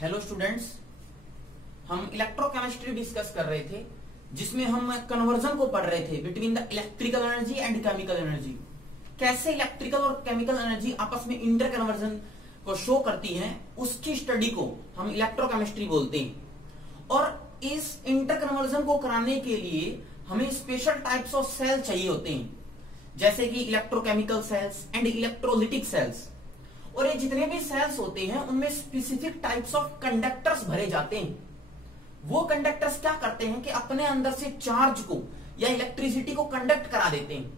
Hello students, हम electrochemistry discuss कर रहे थे जिसमें हम कन्वर्जन को पढ़ रहे थे between the electrical energy and chemical energy. कैसे इलेक्ट्रिकल और केमिकल एनर्जी आपस में इंटर कन्वर्जन को शो करती है, उसकी स्टडी को हम इलेक्ट्रोकेमिस्ट्री बोलते हैं। और इस इंटर कन्वर्जन को कराने के लिए हमें स्पेशल टाइप्स ऑफ सेल चाहिए होते हैं, जैसे कि electrochemical cells and electrolytic cells. और ये जितने भी सेल्स होते हैं उनमें स्पेसिफिक टाइप्स ऑफ कंडक्टर्स भरे जाते हैं। वो कंडक्टर्स क्या करते हैं कि अपने अंदर से चार्ज को या इलेक्ट्रिसिटी को कंडक्ट करा देते हैं,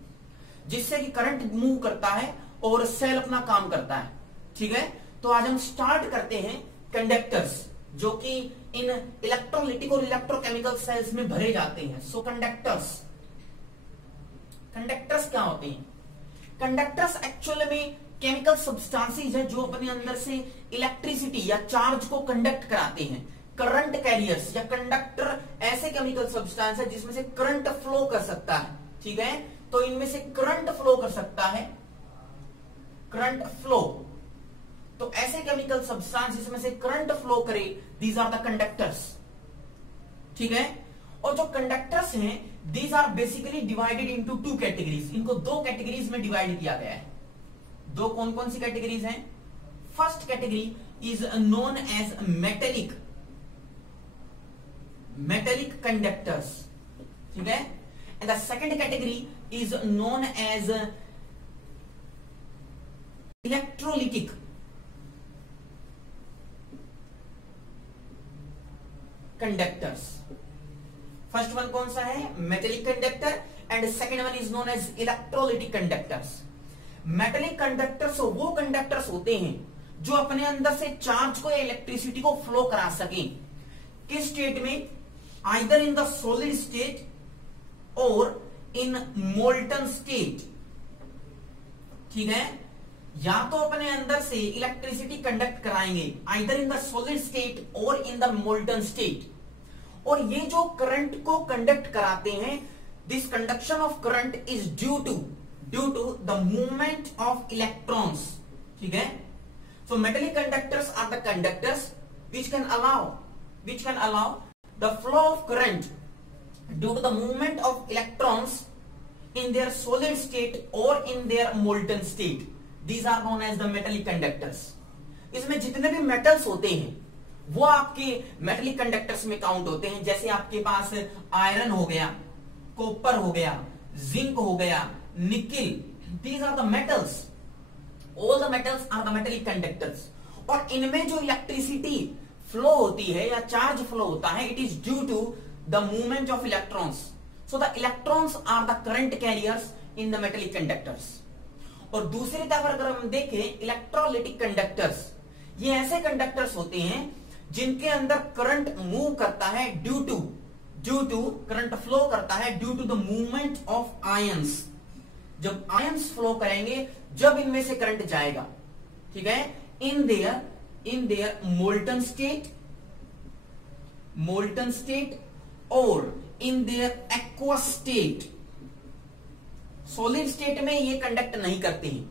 जिससे कि करंट मूव करता है और सेल अपना काम करता है। ठीक है, तो आज हम स्टार्ट करते हैं कंडक्टर्स, जो कि इन इलेक्ट्रोलिटिक और इलेक्ट्रोकेमिकल सेल्स में भरे जाते हैं। सो कंडक्टर्स क्या होते हैं? कंडक्टर्स एक्चुअली में केमिकल सब्सटेंसेस है जो अपने अंदर से इलेक्ट्रिसिटी या चार्ज को कंडक्ट कराते हैं। करंट कैरियर्स या कंडक्टर ऐसे केमिकल सब्सटेंस है जिसमें से करंट फ्लो कर सकता है। ठीक है, तो इनमें से करंट फ्लो कर सकता है, करंट फ्लो। तो ऐसे केमिकल सब्सटेंस जिसमें से करंट फ्लो करे, दीज आर द कंडक्टर्स। ठीक है, और जो कंडक्टर्स हैं these are basically divided into two categories. इनको दो कैटेगरीज में डिवाइड किया गया है। दो कौन कौन सी कैटेगरीज हैं? First category is known as metallic conductors. ठीक है, and the second category is known as electrolytic conductors. First one कौन सा है? Metallic conductor, and second one is known as electrolytic conductors. Metallic conductors वो conductors होते हैं जो अपने अंदर से चार्ज को या इलेक्ट्रिसिटी को फ्लो करा सकें। किस स्टेट में? Either in the solid state और इन मोल्टन स्टेट। ठीक है, या तो अपने अंदर से इलेक्ट्रिसिटी कंडक्ट कराएंगे either in the solid state और इन द मोल्टन स्टेट। और ये जो करंट को कंडक्ट कराते हैं, this conduction of current is due to the movement of electrons. ठीक है, so metallic conductors are the conductors which can allow the flow of current due to the movement of electrons in their solid state or in their molten state. These are known as the metallic conductors. इसमें जितने भी metals होते हैं वो आपके metallic conductors में count होते हैं। जैसे आपके पास आयरन हो गया, कॉपर हो गया, जिंक हो गया, nickel, these are the metals. All the metals are the metallic conductors. और इनमें जो इलेक्ट्रिसिटी फ्लो होती है या चार्ज फ्लो होता है, it is due to the movement of electrons. So the electrons are the current carriers in the metallic conductors. और दूसरी तरफ अगर हम देखें इलेक्ट्रोलिटिक कंडक्टर्स, ये ऐसे कंडक्टर्स होते हैं जिनके अंदर करंट मूव करता है ड्यू टू करंट फ्लो करता है due to the movement of ions. जब आयंस फ्लो करेंगे, जब इनमें से करंट जाएगा। ठीक है, इन देयर मोल्टन स्टेट और in their aqueous state. Solid state में ये कंडक्ट नहीं करते हैं।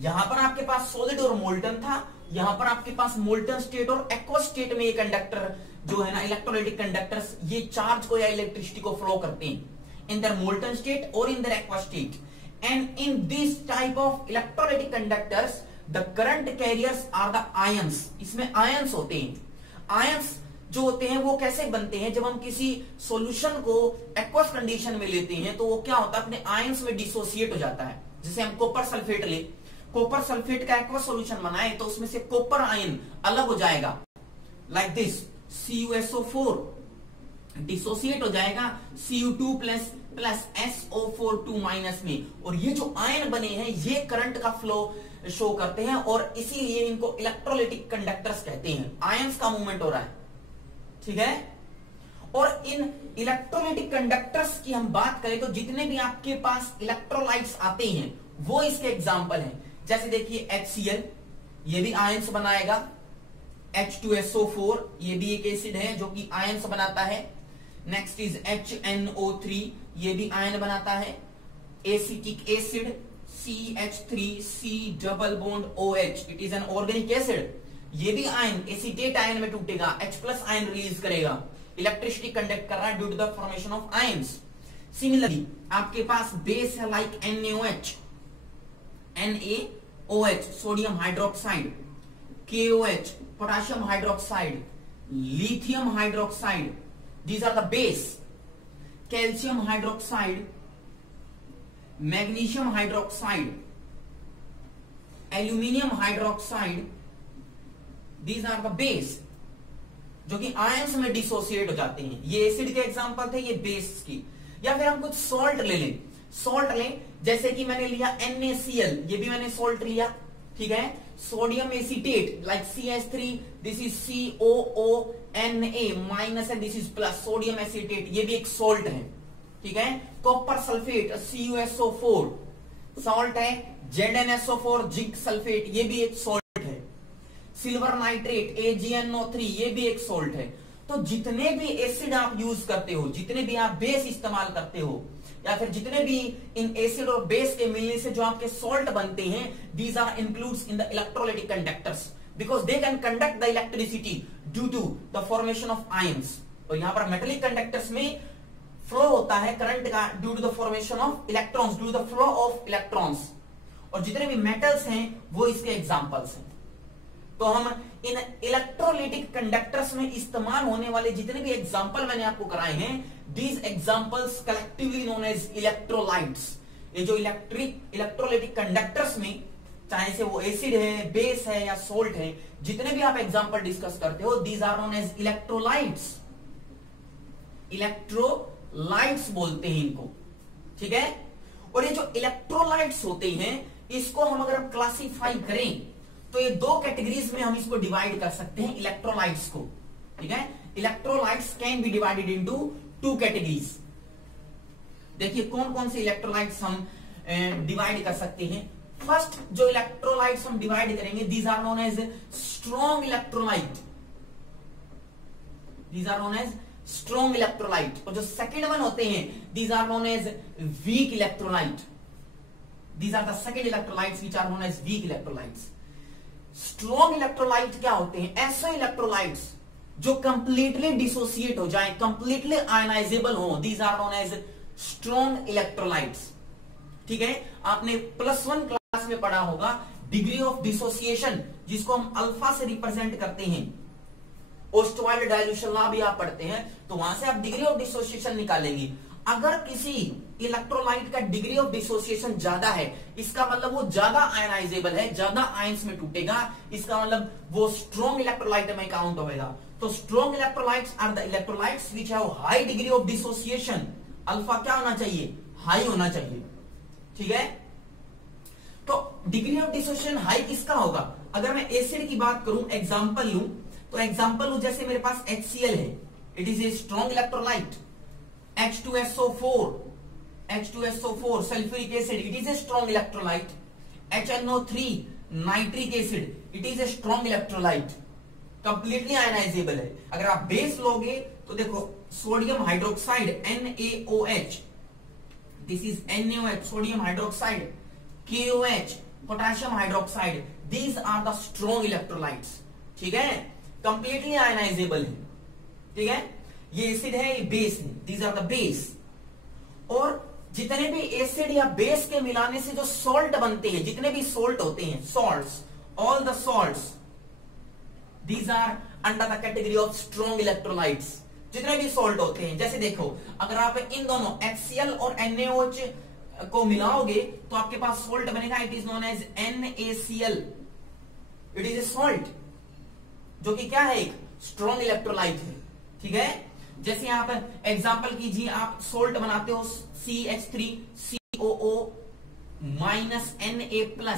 यहां पर आपके पास सॉलिड और मोल्टन था, यहां पर आपके पास मोल्टन स्टेट और एक्वस स्टेट में ये कंडक्टर जो है ना, इलेक्ट्रोलाइटिक कंडक्टर्स, ये चार्ज को या इलेक्ट्रिसिटी को फ्लो करते हैं इन देयर मोल्टन स्टेट और in their aqueous state. And in this type of electrolytic conductors, the current carriers are the ions. इसमें ions होते हैं। ions जो होते हैं वो कैसे बनते हैं? जब हम किसी सॉल्यूशन को एक्वस कंडीशन में लेते हैं तो वो क्या होता है, अपने आयंस में डिसोसिएट हो जाता है। जैसे हम कॉपर सल्फेट ले, कॉपर सल्फेट का एक्वस सॉल्यूशन बनाए तो उसमें से कॉपर आयन अलग हो जाएगा, लाइक दिस CuSO4 डिसोसिएट हो जाएगा Cu2 प्लस SO4 माइनस में। और ये जो आयन बने हैं ये करंट का फ्लो शो करते हैं और इसीलिए इनको इलेक्ट्रोलिटिक कंडक्टर्स कहते हैं। आयंस का मूवमेंट हो रहा है। ठीक है, और इन इलेक्ट्रोलिटिक कंडक्टर्स की हम बात करें तो जितने भी आपके पास इलेक्ट्रोलाइट्स आते हैं वो इसके एग्जाम्पल हैं। जैसे देखिए HCl, ये भी आयंस बनाएगा। H2SO4, ये भी एक एसिड है जो कि आयंस बनाता है। नेक्स्ट इज HNO3, ये भी आयन बनाता है। Acetic acid CH3C double bond OH, it is an organic acid ये भी आयन एसीटेट आयन में टूटेगा, H+ आयन रिलीज करेगा, इलेक्ट्रिसिटी कंडक्ट कर रहा है due to the formation of ions. Similarly आपके पास बेस है like NaOH sodium hydroxide, KOH potassium hydroxide, lithium hydroxide, these are the base, calcium hydroxide, magnesium hydroxide, aluminium hydroxide, these are the base जो कि ions में dissociate हो जाते हैं। ये एसिड के एग्जांपल थे, ये बेस की। या फिर हम कुछ सॉल्ट ले लें, सॉल्ट लें जैसे कि मैंने लिया NaCl, ये भी मैंने सॉल्ट लिया, ठीक है। Sodium acetate like CH3, this is COONA minus है, this is plus, sodium acetate ये भी एक सॉल्ट है, ठीक है। कॉपर सल्फेट CuSO4 सॉल्ट है, ZnSO4 जिंक सल्फेट ये भी एक सॉल्ट है, सिल्वर नाइट्रेट AgNO3 ये भी एक सॉल्ट है। तो जितने भी एसिड आप यूज करते हो, जितने भी आप बेस इस्तेमाल करते हो, या फिर जितने भी इन एसिड और बेस के मिलने से जो आपके सॉल्ट बनते हैं, these are includes in the electrolytic conductors because they can conduct the electricity due to the formation of ions. और यहां पर मेटेलिक कंडक्टर्स में फ्लो होता है करंट का due to the formation of electrons, due to the flow of electrons. और जितने भी मेटल्स हैं वो इसके एग्जांपल्स हैं। तो हम इन इलेक्ट्रोलाइटिक कंडक्टर्स में इस्तेमाल होने वाले जितने भी एग्जांपल मैंने आपको कराए हैं, these examples collectively known as electrolytes. ये जो इलेक्ट्रोलाइटिक कंडक्टर्स में, चाहे से वो एसिड है, बेस है या सोल्ट है, जितने भी आप एग्जांपल डिस्कस करते हो, these are known as electrolytes. Electrolytes बोलते हैं इनको, ठीक है। और ये जो इलेक्ट्रोलाइट्स होते हैं, इसको हम अगर क्लासिफाई करें तो ये दो कैटेगरीज में हम इसको डिवाइड कर सकते हैं इलेक्ट्रोलाइट्स को, ठीक है। Electrolytes can be divided into two categories. देखिए कौन कौन से इलेक्ट्रोलाइट्स हम डिवाइड कर सकते हैं। फर्स्ट जो इलेक्ट्रोलाइट्स हम डिवाइड करेंगे, these are known as strong electrolyte, these are known as strong electrolyte. और जो सेकेंड वन होते हैं, these are known as weak electrolyte, these are the second electrolytes which are known as weak electrolytes. Strong electrolyte क्या होते हैं? ऐसे electrolytes जो completely dissociate हो जाए, कंप्लीटली आयनाइजेबल हो, these are known as strong electrolytes, ठीक है। आपने +1 क्लास में पढ़ा होगा डिग्री ऑफ डिसोसिएशन, जिसको हम अल्फा से रिप्रेजेंट करते हैं। ओस्टवाइल्ड डाइल्यूशन लॉ भी आप पढ़ते हैं, तो वहां से आप डिग्री ऑफ डिसोसिएशन निकालेंगे। अगर किसी इलेक्ट्रोलाइट का डिग्री ऑफ डिसोसिएशन ज्यादा है, इसका मतलब वो ज्यादा आयनाइजेबल है, ज्यादा आयंस में टूटेगा, इसका मतलब वो स्ट्रॉन्ग इलेक्ट्रोलाइट में काउंट होगा। तो strong electrolytes are the electrolytes which have high degree of dissociation. Alpha क्या होना चाहिए? हाई होना चाहिए, ठीक है। तो डिग्री ऑफ डिसोसिएशन हाई किसका होगा? अगर मैं एसिड की बात करूं, एग्जांपल लूं, तो एग्जांपल लूं जैसे मेरे पास HCl है, it is a strong electrolyte. H2SO4 sulphuric acid, it is a strong electrolyte. HNO3 nitric acid, it is a strong electrolyte, completely ionisable है। अगर आप बेस लोगे तो देखो sodium hydroxide NaOH, this is NaOH sodium hydroxide, KOH potassium hydroxide, these are the strong electrolytes, ठीक है, completely ionisable है, ठीक है। ये एसिड है, ये बेस है, दीज आर द बेस। और जितने भी एसिड या बेस के मिलाने से जो सॉल्ट बनते हैं, जितने भी सॉल्ट होते हैं, salts, all the salts, these are under the category of strong electrolytes. जितने भी सॉल्ट होते हैं, जैसे देखो अगर आप इन दोनों HCl और NaOH को मिलाओगे तो आपके पास सॉल्ट बनेगा, it is known as NaCl, it is a salt जो कि क्या है? एक स्ट्रॉन्ग इलेक्ट्रोलाइट है, ठीक है। जैसे यहां पर एग्जांपल कीजिए, आप सोल्ट बनाते हो CH3COO -Na+,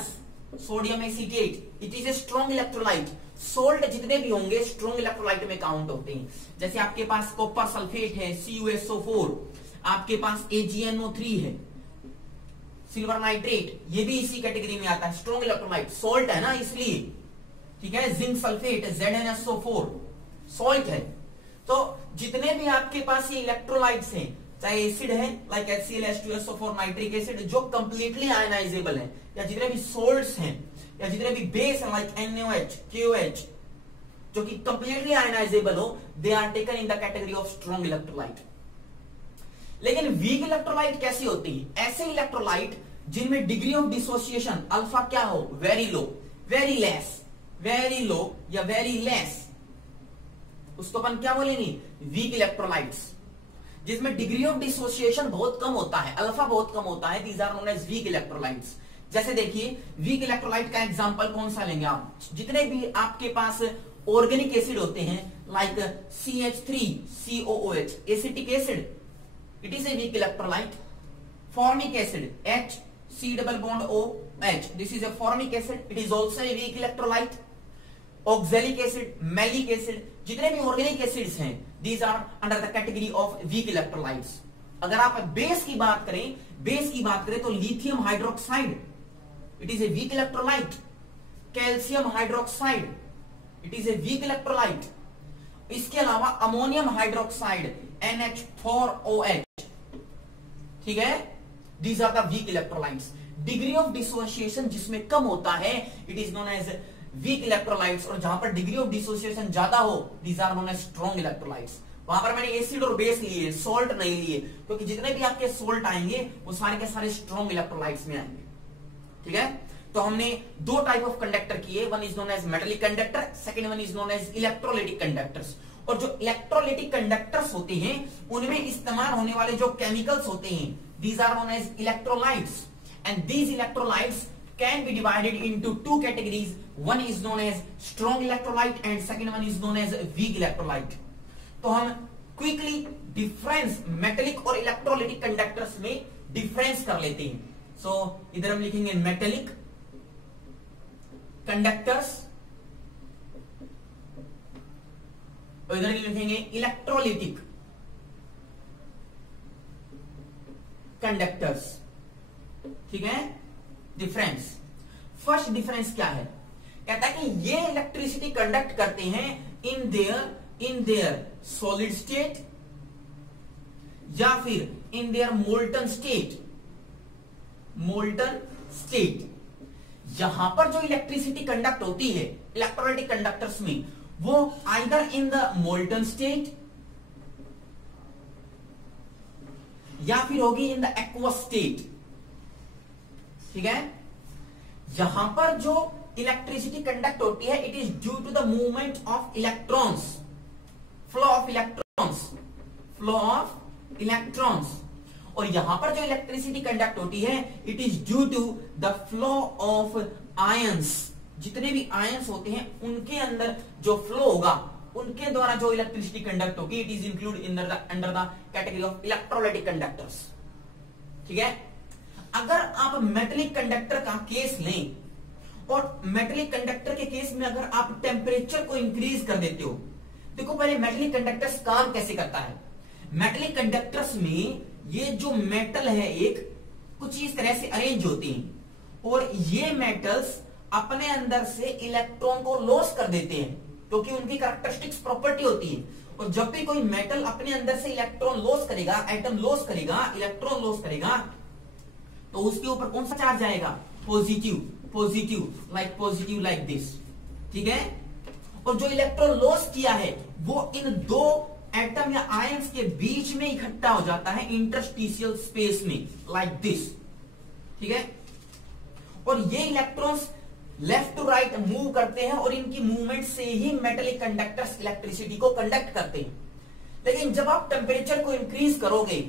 sodium acetate, it is a strong electrolyte. Salt जितने भी होंगे स्ट्रॉन्ग इलेक्ट्रोलाइट में काउंट होते हैं। जैसे आपके पास कॉपर सल्फेट है CuSO4, आपके पास AgNO3 है, सिल्वर नाइट्रेट, ये भी इसी कैटेगरी में आता है, स्ट्रॉन्ग इलेक्ट्रोलाइट, सोल्ट है ना इसलिए, ठीक है। जिंक सल्फेट ZnSO4 सॉल्ट है। तो जितने भी आपके पास ये इलेक्ट्रोलाइट्स हैं, चाहे एसिड है like HCl H2SO4 nitric acid जो कंप्लीटली आयनाइजेबल है, या जितने भी सोल्ट्स हैं, या जितने भी बेस है लाइक NaOH, KOH, जो कि कंप्लीटली आयनाइजेबल हो, they are taken in the category of strong electrolyte. लेकिन वीक इलेक्ट्रोलाइट कैसी होती है? ऐसे इलेक्ट्रोलाइट जिनमें डिग्री ऑफ डिसोसिएशन अल्फा क्या हो? Very low, very less, very low या वेरी लेस, उसको अपन क्या बोलेंगे? Weak electrolytes. जिसमें डिग्री ऑफ डिसोसिएशन बहुत कम होता है, अल्फा बहुत कम होता है, these are known as weak electrolytes. जैसे देखिए वीक इलेक्ट्रोलाइट का एग्जांपल कौन सा लेंगे आप? जितने भी आपके पास ऑर्गेनिक एसिड होते हैं like CH3COOH, acetic acid, it is a weak electrolyte. Formic acid HC double bond OH, this is a formic acid, it is also a weak electrolyte. Oxalic acid, malic acid, जितने भी organic acids हैं, these are under the category of weak electrolytes. अगर आप base की बात करें तो lithium hydroxide, it is a weak electrolyte. Calcium hydroxide, it is a weak electrolyte. इसके अलावा अमोनियम हाइड्रोक्साइड NH4OH, ठीक है, these are the weak electrolytes. Degree of dissociation जिसमें कम होता है, it is known as weak electrolytes, और जहां पर डिग्री ऑफ डिसोसिएशन ज्यादा हो, these are known as strong electrolytes. वहां पर मैंने एसिड और बेस लिए, सोल्ट नहीं लिए, क्योंकि जितने भी आपके सोल्ट आएंगे वो सारे के सारे स्ट्रॉन्ग इलेक्ट्रोलाइट्स में आएंगे, ठीक है। तो हमने दो टाइप ऑफ कंडक्टर किए, one is known as metallic conductor, second one is known as electrolytic conductors. और जो इलेक्ट्रोलाइटिक कंडक्टर्स होते हैं उनमें इस्तेमाल होने वाले जो केमिकल्स होते हैं, these are known as electrolytes, and these electrolytes can be divided into two categories. One is known as strong electrolyte and second one is known as weak electrolyte. तो हम क्विकली डिफरेंस मेटेलिक और electrolytic conductors में difference कर लेते हैं। सो इधर हम लिखेंगे मेटेलिक कंडक्टर्स और इधर लिखेंगे इलेक्ट्रोलाइटिक कंडक्टर्स, ठीक है। डिफरेंस, फर्स्ट डिफरेंस क्या है? कहता है कि ये इलेक्ट्रिसिटी कंडक्ट करते हैं इन देयर सॉलिड स्टेट या फिर इन देयर मोल्टन स्टेट। यहां पर जो इलेक्ट्रिसिटी कंडक्ट होती है इलेक्ट्रोलाइटिक कंडक्टर्स में, वो either in the molten state या फिर होगी इन द एक्वस स्टेट, ठीक है। यहां पर जो इलेक्ट्रिसिटी कंडक्ट होती है, it is due to the movement of electrons, flow of electrons. और यहां पर जो इलेक्ट्रिसिटी कंडक्ट होती है, it is due to the flow of ions. जितने भी आयंस होते हैं उनके अंदर जो फ्लो होगा, उनके द्वारा जो इलेक्ट्रिसिटी कंडक्ट होगी, it is include in under the category of electrolytic conductors, ठीक है। अगर आप मेटेलिक कंडक्टर का केस लें, और मेटेलिक कंडक्टर के केस में अगर आप टेम्परेचर को इंक्रीज कर देते हो, देखो पहले मेटेलिक कंडक्टर्स काम कैसे करता है। मेटेलिक कंडक्टर्स में ये जो मेटल है एक कुछ इस तरह से अरेंज होती हैं, और ये मेटल्स अपने अंदर से इलेक्ट्रॉन को लॉस कर देते हैं, क्योंकि उनकी कैरेक्टरिस्टिक्स प्रॉपर्टी होती है। और जब भी कोई मेटल अपने अंदर से इलेक्ट्रॉन लॉस करेगा, एटम लॉस करेगा, इलेक्ट्रॉन लॉस करेगा, तो उसके ऊपर कौन सा चार्ज आएगा? पॉजिटिव लाइक दिस, ठीक है। और जो इलेक्ट्रॉन लॉस किया है वो इन दो एटम या आयंस के बीच में इकट्ठा हो जाता है इंटरस्टिशियल स्पेस में, लाइक दिस, ठीक है। और ये electrons left to right move करते हैं, और इनकी मूवमेंट से ही मेटेलिक कंडक्टर्स इलेक्ट्रिसिटी को कंडक्ट करते हैं। लेकिन जब आप टेम्परेचर को इंक्रीज करोगे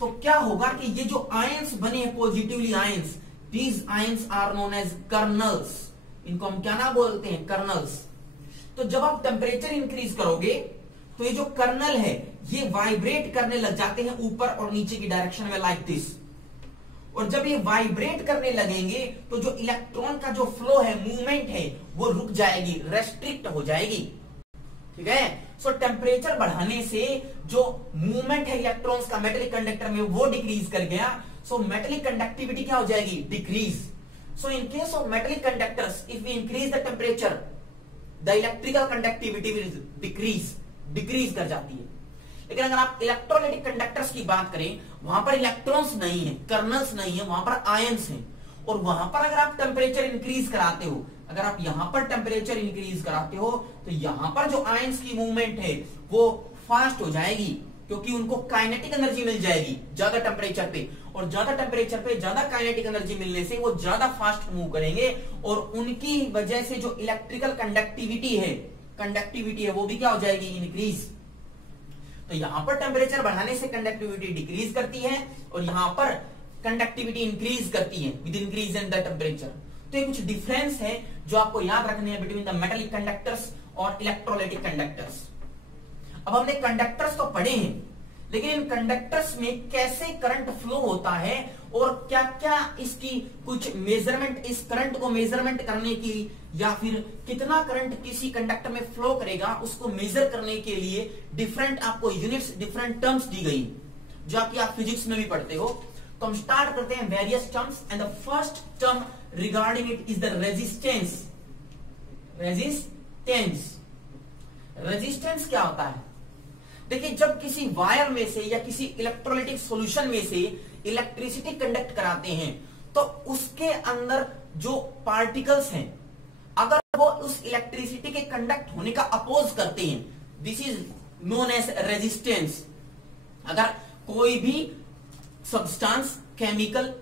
तो क्या होगा कि ये जो आयंस बने हैं positively ions, these ions are known as kernels. इनको हम क्या ना बोलते हैं? कर्नल्स। तो जब आप टेम्परेचर इंक्रीज करोगे तो ये जो कर्नल है ये वाइब्रेट करने लग जाते हैं ऊपर और नीचे की डायरेक्शन में, लाइक दिस। और जब ये वाइब्रेट करने लगेंगे तो जो इलेक्ट्रॉन का जो फ्लो है, मूवमेंट है, वो रुक जाएगी, रेस्ट्रिक्ट हो जाएगी, ठीक है। सो टेम्परेचर बढ़ाने से जो मूवमेंट है इलेक्ट्रॉन्स का मेटेलिक कंडक्टर में वो डिक्रीज कर गया। सो मेटेलिक कंडक्टिविटी क्या हो जाएगी? Decrease. So in case of metallic conductors, if we increase the temperature, the electrical conductivity will decrease कर जाती है। लेकिन अगर आप इलेक्ट्रोलाइटिक कंडक्टर्स की बात करें, वहां पर इलेक्ट्रॉन्स नहीं है, कर्नल्स नहीं है, वहां पर आयंस हैं। और वहां पर अगर आप टेम्परेचर इंक्रीज कराते हो, अगर आप यहां पर टेम्परेचर इंक्रीज कराते हो तो यहां पर जो आयंस की मूवमेंट है वो फास्ट हो जाएगी, क्योंकि उनको काइनेटिक एनर्जी मिल जाएगी ज्यादा टेम्परेचर पे, और ज्यादा टेम्परेचर पे ज्यादा काइनेटिक एनर्जी मिलने से वो ज्यादा फास्ट मूव करेंगे, और उनकी वजह से जो इलेक्ट्रिकल कंडक्टिविटी है वो भी क्या हो जाएगी, इंक्रीज। तो यहां पर टेम्परेचर बढ़ाने से कंडक्टिविटी डिक्रीज करती है, और यहां पर कंडक्टिविटी इंक्रीज करती है with increase in the temperature. तो ये कुछ डिफरेंस है जो आपको याद रखने हैं बिटवीन द मेटालिक कंडक्टर्स और इलेक्ट्रोलाइटिक कंडक्टर्स। अब हमने कंडक्टर्स तो पढ़े हैं, लेकिन इन कंडक्टर्स में कैसे करंट फ्लो होता है और क्या क्या इसकी कुछ मेजरमेंट, इस करंट को मेजरमेंट करने की, या फिर कितना करंट किसी कंडक्टर में फ्लो करेगा उसको मेजर करने के लिए डिफरेंट आपको यूनिट्स, डिफरेंट टर्म्स दी गई, जो कि आप फिजिक्स में भी पढ़ते हो। तो हम स्टार्ट करते हैं various terms, and the first term regarding it is the resistance. Resistance क्या होता है? देखिए, जब किसी वायर में से या किसी इलेक्ट्रोलाइटिक सॉल्यूशन में से इलेक्ट्रिसिटी कंडक्ट कराते हैं, तो उसके अंदर जो पार्टिकल्स हैं, अगर वो उस इलेक्ट्रिसिटी के कंडक्ट होने का अपोज करते हैं, this is known as resistance. अगर कोई भी सब्सटेंस, केमिकल,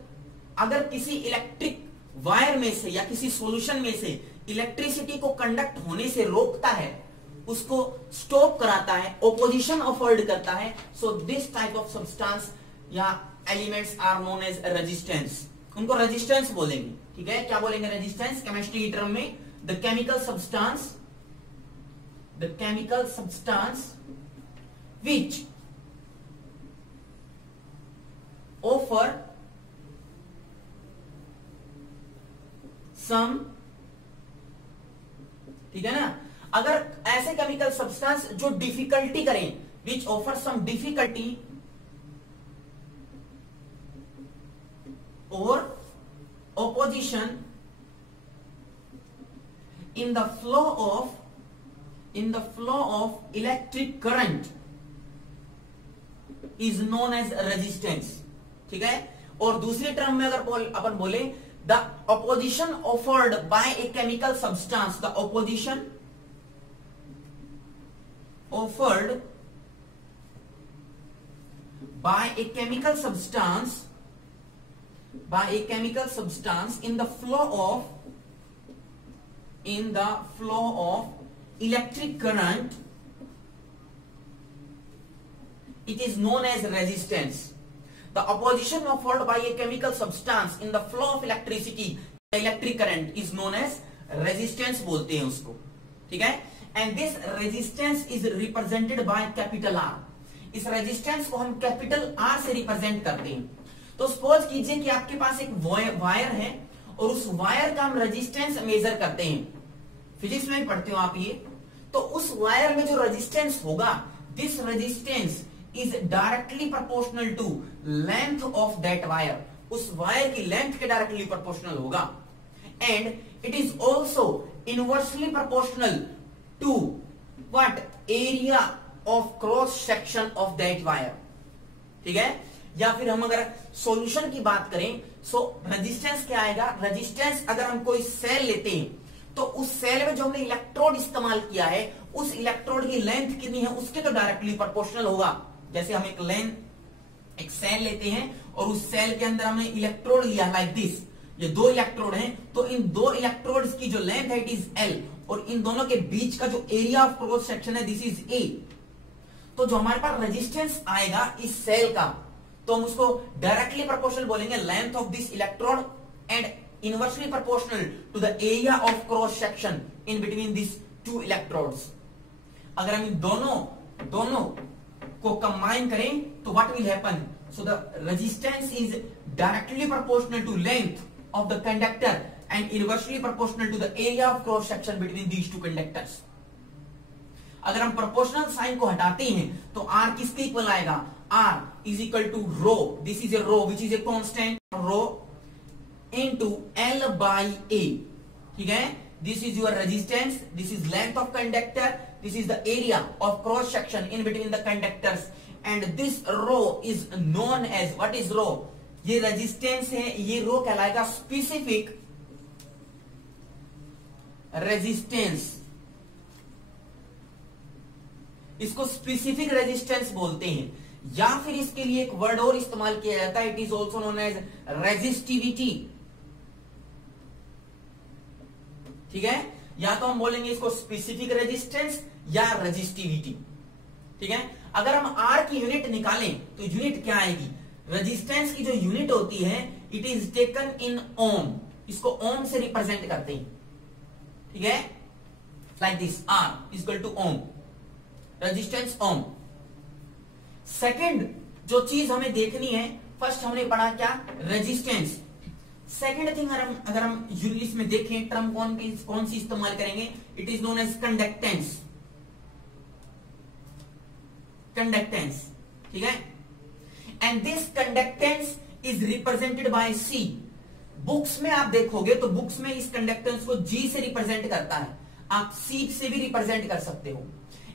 अगर किसी इलेक्ट्रिक वायर में से या किसी सॉल्यूशन में से इलेक्ट्रिसिटी को कंडक्ट होने से रोकता है, उसको स्टॉप कराता है, ओपोजिशन अफोर्ड करता है, so this type of substance या elements are known as resistance. उनको रेजिस्टेंस बोलेंगे, ठीक है? क्या बोलेंगे रेजिस्टेंस केमिस्ट्री की टर्म में? The chemical substance which offer some, ठीक है ना? अगर ऐसे केमिकल सब्सटेंस जो डिफिकल्टी करें, विच ऑफर सम डिफिकल्टी और opposition in the flow of electric current is known as resistance, ठीक है? और दूसरी टर्म में अगर अपन बोले the opposition offered by a chemical substance, the opposition offered by a chemical substance in the flow of electric current, it is known as resistance. The opposition offered by a chemical substance in the flow of electricity, the electric current, is known as resistance बोलते हैं उसको, ठीक है? And this resistance is represented by capital R. इस resistance को हम capital R से represent करते हैं। तो सपोज कीजिए कि आपके पास एक वायर है और उस वायर का हम रेजिस्टेंस मेजर करते हैं, फिजिक्स में भी पढ़ते हो आप ये। तो उस वायर में जो रेजिस्टेंस होगा, this resistance is directly proportional to length of that wire, उस वायर की लेंथ के डायरेक्टली प्रोपोर्शनल होगा। And it is also inversely proportional to what? Area of cross section of that wire, ठीक है? या फिर हम अगर सॉल्यूशन की बात करें, सो रेजिस्टेंस क्या आएगा? रेजिस्टेंस अगर हम कोई सेल लेते हैं तो उस सेल में जो हमने इलेक्ट्रोड इस्तेमाल किया है, उस इलेक्ट्रोड की लेंथ कितनी है उसके तो डायरेक्टली प्रोपोर्शनल होगा। जैसे हम एक सेल लेते हैं और उस सेल के अंदर हमने इलेक्ट्रोड लिया लाइक दिस, ये दो इलेक्ट्रोड हैं, तो इन दो इलेक्ट्रोड्स की जो लेंथ है इट इज एल, और इन दोनों के बीच का जो एरिया ऑफ क्रॉस सेक्शन है दिस इज ए। तो जो हमारे पास रेजिस्टेंस आएगा इस सेल का, तो हम उसको डायरेक्टली प्रोपोर्शनल बोलेंगे length of this electrode and inversely proportional to the area of cross section in between this two electrodes. अगर हम इन दोनों को कंबाइन करें तो what will happen? So the resistance is directly proportional to length of the conductor and inversely proportional to the area of cross section between these two conductors. अगर हम proportional sign को हटाते हैं तो R किसके equal आएगा? R is equal to rho. This is a rho which is a constant, rho into L by A, ठीक है? This is your resistance, this is length of conductor, this is the area of cross section in between the conductors, and this rho is known as, what is rho? ये resistance है, ये रो कहलाएगा specific resistance, इसको specific resistance बोलते हैं, या फिर इसके लिए एक वर्ड और इस्तेमाल किया जाता है, it is also known as resistivity. ठीक है, या तो हम बोलेंगे इसको स्पेसिफिक रेजिस्टेंस या रेजिस्टिविटी। ठीक है, अगर हम आर की यूनिट निकालें तो यूनिट क्या आएगी, रेजिस्टेंस की जो यूनिट होती है it is taken in ohm, इसको ओम से रिप्रेजेंट करते हैं। ठीक है, like this, R equal to ohm, resistance ohm. Second जो चीज हमें देखनी है, फर्स्ट हमने पढ़ा क्या, रेजिस्टेंस। सेकंड थिंग अगर हम यूनिट्स में देखें, टर्म कौन सी इस्तेमाल करेंगे, it is known as conductance, conductance. ठीक है, and this conductance is represented by C. Books में आप देखोगे तो बुक्स में इस कंडक्टेंस को जी से रिप्रेजेंट करता है, आप सी से भी रिप्रेजेंट कर सकते हो।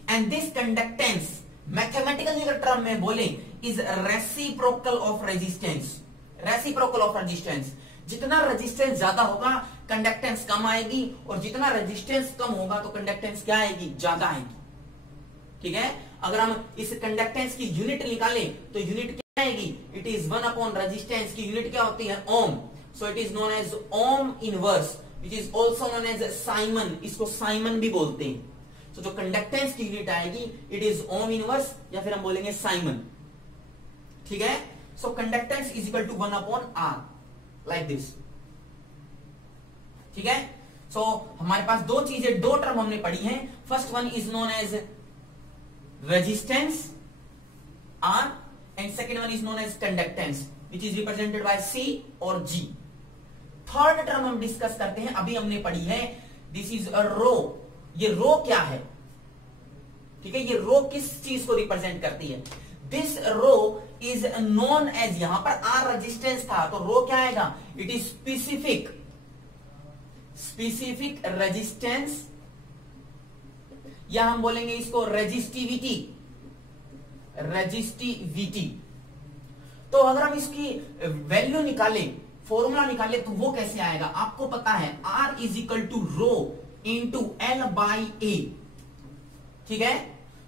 एंड दिस कंडक्टेंस मैथमेटिकल अगर टर्म में बोले is reciprocal of resistance, reciprocal of resistance. जितना रेजिस्टेंस ज्यादा होगा कंडक्टेंस कम आएगी, और जितना रेजिस्टेंस कम होगा तो कंडक्टेंस क्या आएगी, ज्यादा आएगी। ठीक है, अगर हम इस कंडक्टेंस की यूनिट निकालें तो यूनिट क्या आएगी, इट इज 1 अपॉन रेजिस्टेंस की यूनिट क्या होती है, ohm. So it is known as ohm inverse, which is also known as siemens, इसको साइमन भी बोलते हैं। तो जो कंडक्टेंस की यूनिट आएगी इट इज ओम इनवर्स, या फिर हम बोलेंगे साइमन। ठीक है, so conductance is equal to 1 upon R, like this. ठीक है, सो हमारे पास दो चीजें, दो टर्म हमने पढ़ी हैं। First one is known as resistance R, and second one is known as conductance which is represented by C और जी। थर्ड टर्म हम डिस्कस करते हैं, अभी हमने पढ़ी है, दिस इज अ रो। ये रो क्या है, ठीक है, ये रो किस चीज को रिप्रेजेंट करती है, this rho is known as, यहां पर आर रेजिस्टेंस था तो रो क्या आएगा, it is specific, specific resistance, या हम बोलेंगे इसको रेजिस्टिविटी, रेजिस्टिविटी। तो अगर हम इसकी वैल्यू निकालें, फॉर्मूला निकाले तो वो कैसे आएगा, आपको पता है R is equal to rho into L by A. ठीक है,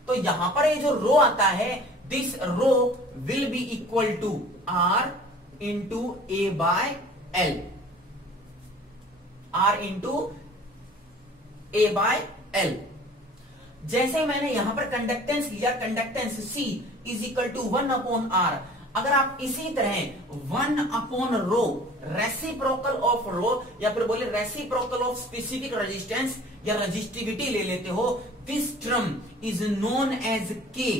तो यहां पर ये जो रो आता है, this rho will be equal to R into A by L, R into A by L. जैसे मैंने यहां पर कंडक्टेंस लिया, conductance C is equal to 1 upon R, अगर आप इसी तरह 1 upon rho, reciprocal of rho, या फिर बोले रेसिप्रोकल ऑफ स्पेसिफिक रेजिस्टेंस या रेजिस्टिविटी ले लेते हो, this term is known as K.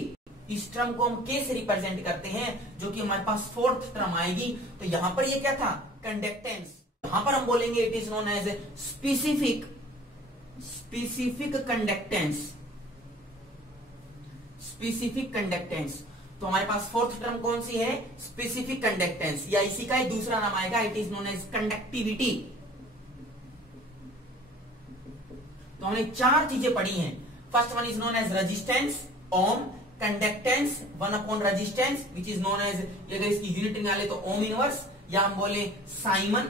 इस टर्म को हम के से रिप्रेजेंट करते हैं, जो कि हमारे पास फोर्थ टर्म आएगी। तो यहां पर ये क्या था, कंडक्टेंस, यहां पर हम बोलेंगे it is known as specific, specific conductance, specific conductance. तो हमारे पास फोर्थ टर्म कौन सी है, स्पेसिफिक कंडक्टेंस, या इसी का ही दूसरा नाम आएगा, it is known as conductivity. तो हमने चार चीजें पढ़ी हैं। First one is known as resistance ohm, conductance 1 upon resistance which is known as, अगर इसकी यूनिट निकाले तो ओम इनवर्स, या हम बोले साइमन।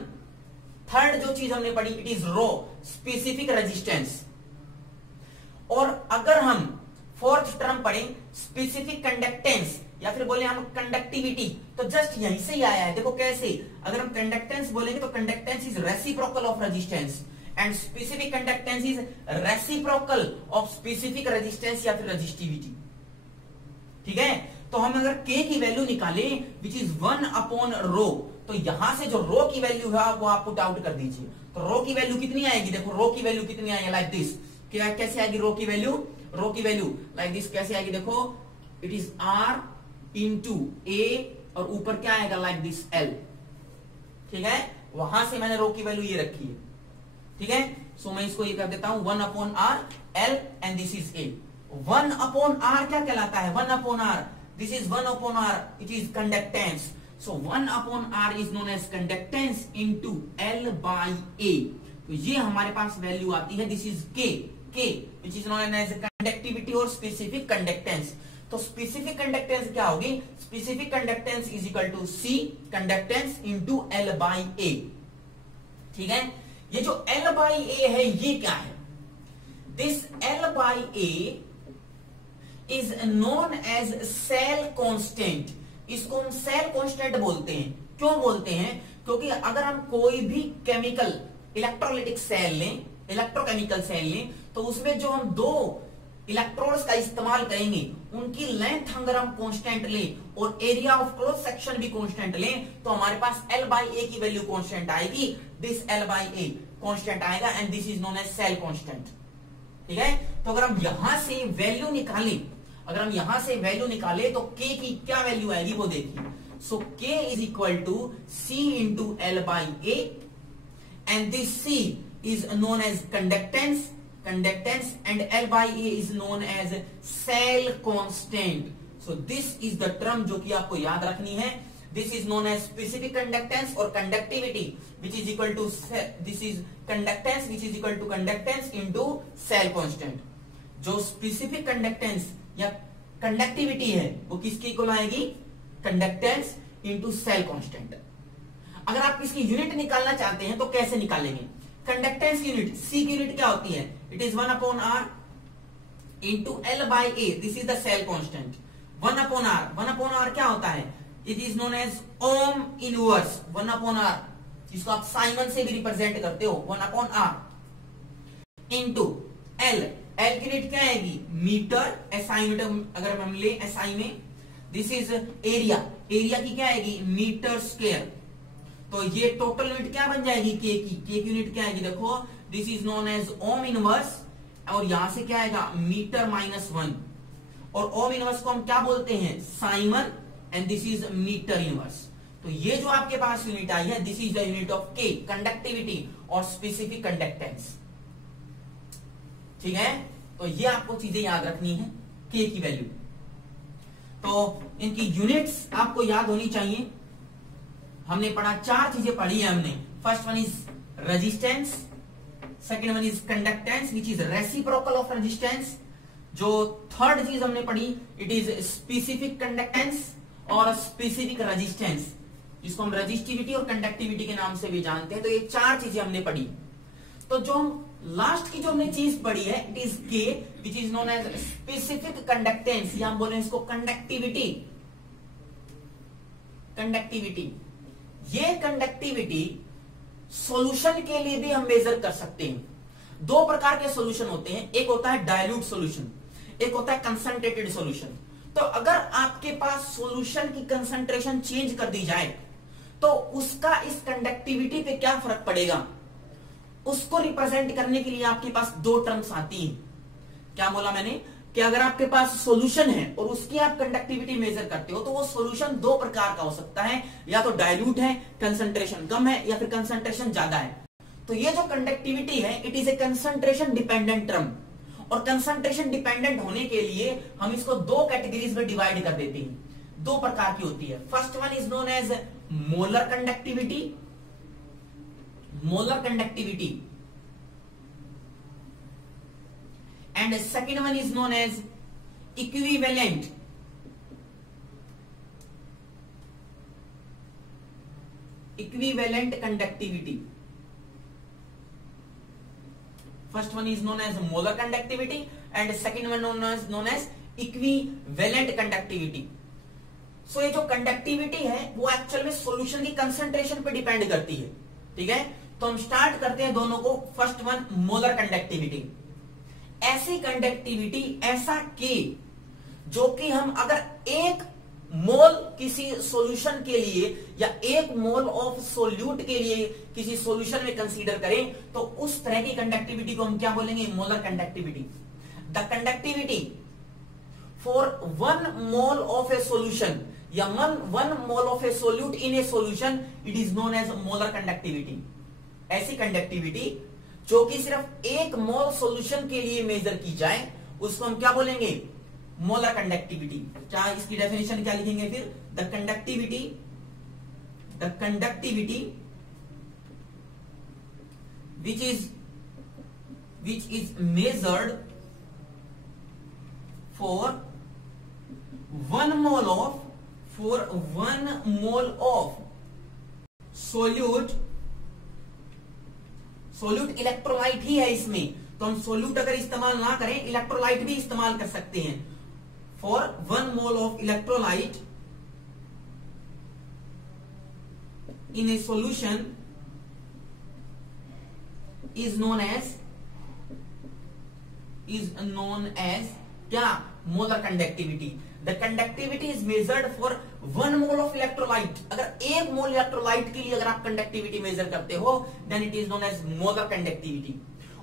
थर्ड जो चीज हमने पढ़ी, it is rho, specific resistance. और अगर हम फोर्थ टर्म पढ़े स्पेसिफिक कंडक्टेंस, या फिर बोले हम कंडक्टिविटी, तो जस्ट यहीं से ही आया है। देखो कैसे, अगर हम कंडक्टेंस बोलेंगे तो conductance is reciprocal of resistance, and specific conductance is reciprocal of specific resistance या फिर रेजिस्टिविटी। ठीक है, तो हम अगर k की वैल्यू निकाले विच इज 1 अपॉन रो, तो यहां से जो रो की वैल्यू है वो आप पुट आउट कर दीजिए। तो रो की वैल्यू कितनी आएगी, देखो रो की वैल्यू कितनी आएगी, लाइक दिस। क्या कैसे आएगी रो की वैल्यू, रो की वैल्यू लाइक दिस कैसे आएगी, देखो इट इज R इंटू ए, और ऊपर क्या आएगा, लाइक दिस L। ठीक है, वहां से मैंने रो की वैल्यू ये रखी है। ठीक है, सो मैं इसको ये कर देता हूं 1 upon R L and this is A। 1 upon R क्या कहलाता है, 1 upon R, this is 1 upon R, it is conductance. So 1 upon R is known as conductance into L by A। तो ये हमारे पास वैल्यू आती है, this is K which is known as conductivity और स्पेसिफिक कंडक्टेंस। तो specific conductance क्या होगी, specific conductance is equal to C conductance into L by A। ठीक है, ये जो L बाई ए है ये क्या है? This L by A is known as cell constant. इसको हम सेल कांस्टेंट बोलते हैं। क्यों बोलते हैं? क्योंकि अगर हम कोई भी केमिकल इलेक्ट्रोलाइटिक सेल लें, इलेक्ट्रोकेमिकल सेल लें, तो उसमें जो हम दो इलेक्ट्रोड्स का इस्तेमाल करेंगे उनकी लेंथ अगर हम कांस्टेंट लें और एरिया ऑफ क्रॉस सेक्शन भी कांस्टेंट लें तो हमारे पास L बाई ए की वैल्यू कांस्टेंट आएगी। This L by A constant आएगा and this is known as cell constant. ठीक है, तो अगर हम यहां से वैल्यू निकालें, अगर हम यहां से वैल्यू निकालें तो K की क्या वैल्यू आएगी वो देखिए। So K is equal to C into L by A and this C is known as conductance and L by A is known as cell constant. So this is the term जो कि आपको याद रखनी है। This is known as specific conductance or conductivity which is equal to this is conductance which is equal to conductance into cell constant. जो specific conductance या conductivity है वो किसकी इक्वल आएगी? Conductance into cell constant. अगर आप इसकी unit निकालना चाहते हैं तो कैसे निकालेंगे? कंडक्टेंस की यूनिट C की यूनिट क्या होती है? It is 1 upon R into L by A. This is the cell constant. 1 upon R क्या होता है? It is known as ohm inverse 1 upon R, जिसको आप साइमन से भी रिप्रेजेंट करते हो 1 अपॉन R इंटू L की यूनिट क्या आएगी? मीटर। SI मीटर अगर हम ले SI में, दिस इज एरिया की क्या आएगी? Metre square. तो ये टोटल यूनिट क्या बन जाएगी? K की यूनिट क्या आएगी? देखो this is known as ohm inverse और यहां से क्या आएगा? मीटर माइनस 1 और ओम इनवर्स को हम क्या बोलते हैं? Siemens and this is metre inverse. तो ये जो आपके पास यूनिट आई है this is the unit of K, conductivity और स्पेसिफिक कंडक्टेंस। ठीक है, तो ये आपको चीजें याद रखनी है K की वैल्यू। तो इनकी यूनिट्स आपको याद होनी चाहिए। हमने पढ़ा, चार चीजें पढ़ी है हमने। First one is resistance, second one is conductance which is reciprocal of resistance. जो थर्ड चीज हमने पढ़ी इट इज स्पेसिफिक कंडक्टेंस और स्पेसिफिक रेजिस्टेंस, जिसको हम रेजिस्टिविटी और कंडक्टिविटी के नाम से भी जानते हैं। तो ये चार चीजें हमने पढ़ी। तो जो हम लास्ट की जो हमने चीज पढ़ी है it is K which is known as specific conductance, या हम बोले इसको कंडक्टिविटी। ये कंडक्टिविटी सॉल्यूशन के लिए भी हम मेजर कर सकते हैं। दो प्रकार के सॉल्यूशन होते हैं, एक होता है डाइल्यूट सॉल्यूशन, एक होता है कंसंट्रेटेड सॉल्यूशन। तो अगर आपके पास सॉल्यूशन की कंसंट्रेशन चेंज कर दी जाए तो उसका इस कंडक्टिविटी पे क्या फर्क पड़ेगा? उसको रिप्रेजेंट करने के लिए आपके पास दो टर्म्स आती हैं। क्या बोला मैंने? कि अगर आपके पास सॉल्यूशन है और उसकी आप कंडक्टिविटी मेजर करते हो तो वो सॉल्यूशन दो प्रकार का हो सकता है, या तो डाइल्यूट है, कंसंट्रेशन कम है, या फिर कंसंट्रेशन ज्यादा है। तो ये जो कंडक्टिविटी है it is A concentration dependent term, और कंसंट्रेशन डिपेंडेंट होने के लिए हम इसको दो कैटेगरीज में डिवाइड कर देते हैं। दो प्रकार की होती है। First one is known as molar conductivity, and the second one is known as equivalent conductivity. First one is known as molar conductivity and the second one known as equivalent conductivity. So ये जो conductivity है वो actual में solution की concentration पे depend करती है। ठीक है, तो हम स्टार्ट करते हैं दोनों को। First one molar conductivity. ऐसी कंडक्टिविटी, ऐसा K जो कि हम अगर एक मोल किसी सॉल्यूशन के लिए या एक मोल ऑफ सोल्यूट के लिए किसी सॉल्यूशन में कंसीडर करें तो उस तरह की कंडक्टिविटी को हम क्या बोलेंगे? Molar conductivity. The conductivity for 1 mole of a solution या 1 mole of a solute in a solution it is known as molar conductivity. ऐसी कंडक्टिविटी जो कि सिर्फ एक मोल सॉल्यूशन के लिए मेजर की जाए उसको हम क्या बोलेंगे? Molar conductivity. क्या इसकी डेफिनेशन क्या लिखेंगे फिर? The conductivity which is measured for 1 mole of solute electrolyte ही है इसमें, तो हम सोल्यूट अगर इस्तेमाल ना करें इलेक्ट्रोलाइट भी इस्तेमाल कर सकते हैं। For 1 mole of electrolyte in a solution is known as क्या, molar conductivity. The conductivity is measured for 1 mole of electrolyte. अगर 1 मोल इलेक्ट्रोलाइट के लिए अगर आप कंडक्टिविटी मेजर करते हो then it is known as molar conductivity.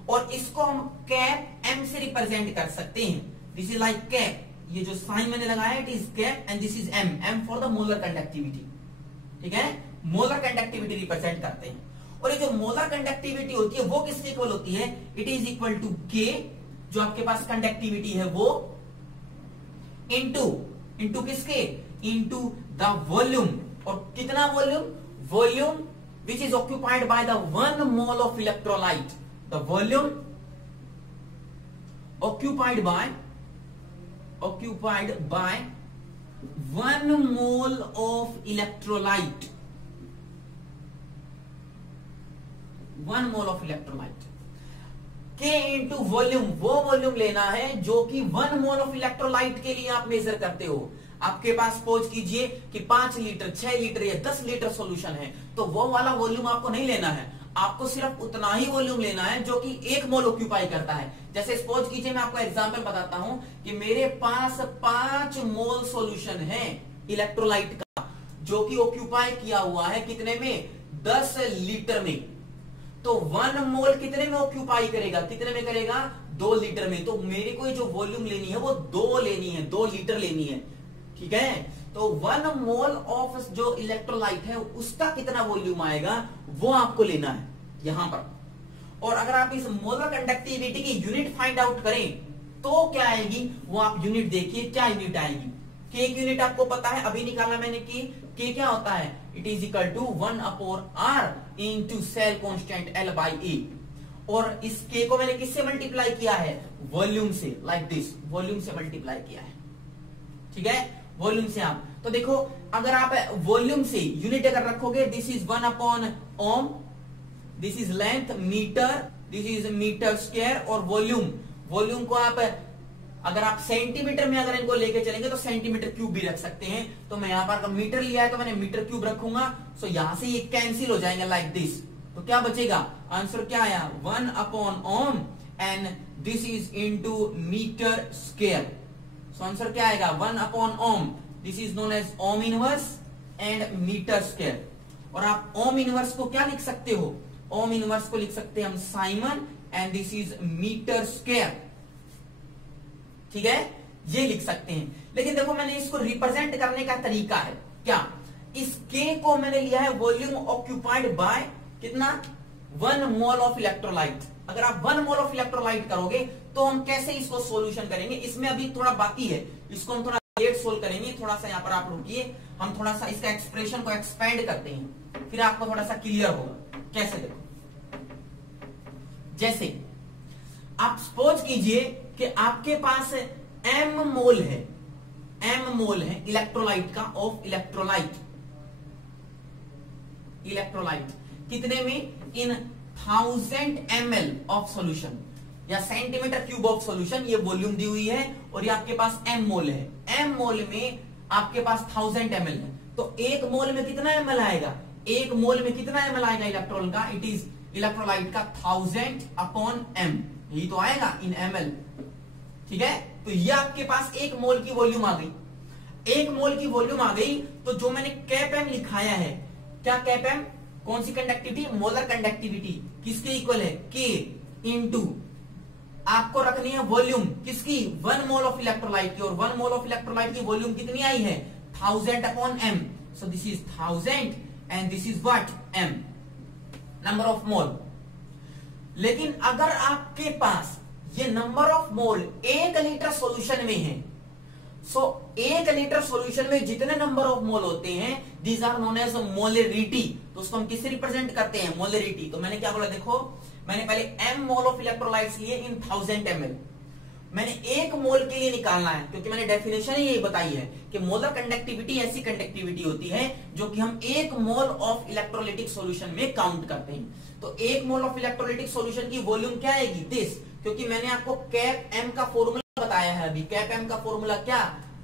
और इसको हम कैप एम से रिप्रेजेंट कर सकते हैं। दिस इज लाइक कैप, ये जो साइन मैंने लगाया it is cap and this is M for the molar conductivity. ठीक है, मोलर कंडक्टिविटी रिप्रेजेंट करते हैं। और ये जो मोलर कंडक्टिविटी होती है वो किसके इक्वल होती है, इट इज इक्वल टू के, जो आपके पास कंडक्टिविटी है वो, इंटू किसके, इंटू द वॉल्यूम। और कितना volume, volume which is occupied by the 1 mole of electrolyte. The volume occupied by 1 mole of electrolyte, 1 mole of electrolyte। K into volume, वो volume लेना है जो कि 1 मोल ऑफ इलेक्ट्रोलाइट के लिए आप मेजर करते हो। आपके पास सपोज कीजिए कि 5 लीटर 6 लीटर या 10 लीटर सॉल्यूशन है, तो वो वाला वॉल्यूम आपको नहीं लेना है, आपको सिर्फ उतना ही वॉल्यूम लेना है जो कि 1 मोल ऑक्यूपाई करता है। जैसे सपोज कीजिए, मैं आपको एग्जांपल बताता हूं कि मेरे पास 5 मोल सॉल्यूशन है इलेक्ट्रोलाइट का, जो कि ऑक्यूपाई किया हुआ है कितने में, 10 लीटर में। तो 1 मोल कितने में ऑक्यूपाई करेगा, कितने में करेगा, 2 लीटर में। तो मेरे को जो वॉल्यूम लेनी है वो 2 लेनी है, 2 लीटर लेनी है। ठीक है, तो 1 मोल ऑफ जो इलेक्ट्रोलाइट है उसका कितना वॉल्यूम आएगा वो आपको लेना है यहां पर। और अगर आप इस मोलर कंडक्टिविटी की यूनिट फाइंड आउट करें तो क्या आएगी, वो आप यूनिट देखिए क्या यूनिट आएगी। के की यूनिट आपको पता है, अभी निकाला मैंने के क्या होता है, it is equal to 1/r into cell constant L by A. और इस के को मैंने किससे मल्टीप्लाई किया है, वॉल्यूम से, लाइक दिस, वॉल्यूम से मल्टीप्लाई किया है। ठीक है, वॉल्यूम से आप, तो देखो अगर आप वॉल्यूम से यूनिट अगर रखोगे, दिस इज 1/ओम, this is length metre, this is metre square, और वॉल्यूम को आप अगर आप सेंटीमीटर में अगर इनको लेके चलेंगे तो सेंटीमीटर क्यूब भी रख सकते हैं। तो मैं यहां पर अगर मीटर लिया है तो मैंने मीटर क्यूब रखूंगा, सो यहां से ये कैंसिल हो जाएंगे लाइक दिस। तो क्या बचेगा, आंसर क्या आया, 1/ओम and this is into metre square. So answer क्या आएगा, 1/ओम, this is known as ohm inverse and metre square. और आप ओम इनवर्स को क्या लिख सकते हो, ओम इनवर्स को लिख सकते हैं हम siemens and this is metre square. ठीक है, ये लिख सकते हैं। लेकिन देखो मैंने इसको रिप्रेजेंट करने का तरीका है क्या, इस के को मैंने लिया है वॉल्यूम ऑक्यूपाइड बाय कितना, 1 मोल ऑफ इलेक्ट्रोलाइट। अगर आप 1 मोल ऑफ इलेक्ट्रोलाइट करोगे तो हम कैसे इसको सॉल्यूशन करेंगे, इसमें अभी थोड़ा बाकी है, इसको हम थोड़ा लेट सोल्व करेंगे। थोड़ा सा यहाँ पर आप रुकिए, हम थोड़ा सा इसका एक्सप्रेशन को एक्सपेंड करते हैं, फिर आपको थोड़ा सा क्लियर होगा कैसे। देखो जैसे आप सपोज कीजिए कि आपके पास m मोल है इलेक्ट्रोलाइट का, ऑफ इलेक्ट्रोलाइट कितने में, इन 1000 ml ऑफ सॉल्यूशन या सेंटीमीटर क्यूब ऑफ सॉल्यूशन, ये वॉल्यूम दी हुई है। और ये आपके पास m मोल है, m मोल में आपके पास 1000 ml है, तो 1 मोल में कितना ml आएगा, 1 मोल में कितना ml आएगा इलेक्ट्रॉन का, इट इज इलेक्ट्रोलाइट का 1000/m, यही तो आएगा इन ml। ठीक है, तो ये आपके पास 1 मोल की वॉल्यूम आ गई। 1 मोल की वॉल्यूम आ गई, तो जो मैंने कैप एम लिखाया है, क्या कैप एम, कौन सी कंडक्टिविटी, मोलर कंडक्टिविटी, किसके इक्वल है, के इंटू आपको रखनी है वॉल्यूम किसकी, 1 मोल ऑफ इलेक्ट्रोलाइट की। और 1 मोल ऑफ इलेक्ट्रोलाइट की वॉल्यूम कितनी आई है, 1000/m। So this is 1000 and this is what, m, number of मोल। लेकिन अगर आपके पास ये number of mole 1 litre solution में है, सो 1 लीटर सॉल्यूशन में जितने नंबर ऑफ मोल होते हैं, these are known as molarity. तो उसको हम किससे रिप्रेजेंट करते हैं, मोलरिटी। तो मैंने क्या बोला, देखो मैंने पहले m मोल ऑफ इलेक्ट्रोलाइट्स लिए इन 1000 ml, मैंने 1 मोल के लिए निकालना है, क्योंकि मैंने डेफिनेशन ही यही बताई है कि मोलर कंडक्टिविटी ऐसी कंडक्टिविटी होती है जो कि हम 1 मोल ऑफ इलेक्ट्रोलाइटिक सॉल्यूशन में काउंट करते हैं। तो 1 मोल ऑफ इलेक्ट्रोलाइटिक सॉल्यूशन की वॉल्यूम क्या आएगी, दिस, क्योंकि मैंने आपको कैप एम का फॉर्मूला बताया है अभी। कैप एम का फॉर्मूला क्या,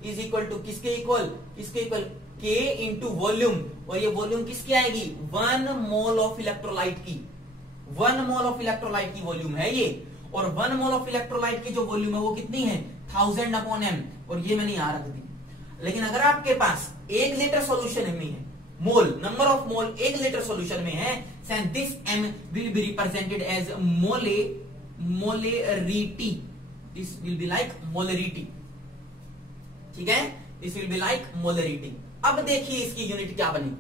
इज इक्वल टू किसके इक्वल, के इंटू वॉल्यूम, और ये वॉल्यूम किसकी आएगी, 1 मोल ऑफ इलेक्ट्रोलाइट की, 1 मोल ऑफ इलेक्ट्रोलाइट की वॉल्यूम है ये। और 1 मोल ऑफ इलेक्ट्रोलाइट की जो वॉल्यूम है वो कितनी है, 1000/m, और ये मैंने यहां रख दी। लेकिन अगर आपके पास 1 लीटर सॉल्यूशन में है, mole, number of mole 1 litre solution में है, then this m will be represented as molarity, this will be like molarity, ठीक है, this will be like molarity। अब देखिए इसकी यूनिट क्या बनी,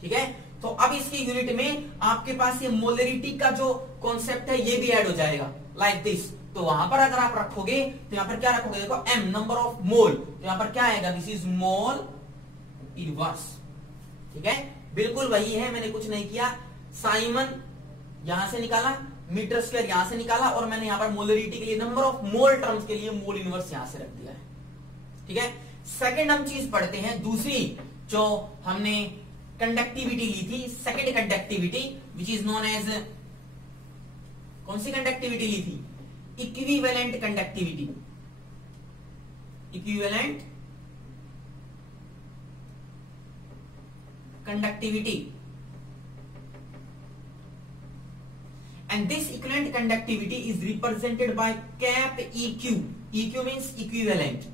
ठीक है। तो अब इसकी यूनिट में आपके पास ये मोलरिटी का जो कॉन्सेप्ट है ये भी ऐड हो जाएगा, लाइक दिस। तो वहां पर अगर आप रखोगे तो यहां पर क्या रखोगे, देखो m नंबर ऑफ मोल, तो यहां पर क्या आएगा, दिस इज मोल इनवर्स, ठीक है, बिल्कुल वही है, मैंने कुछ नहीं किया। साइमन यहां से निकाला, मीटर स्क्वायर यहां से निकाला, और मैंने यहां पर मोलरिटी के लिए नंबर ऑफ मोल टर्म्स के लिए मोल इनवर्स यहां से रख दिया है, ठीक है। सेकंड हम चीज पढ़ते हैं, दूसरी जो हमने कंडक्टिविटी ली थी, second conductivity which is known as, कौन सी कंडक्टिविटी ली थी, equivalent conductivity, equivalent conductivity. And this equivalent conductivity is represented by cap EQ. EQ means equivalent,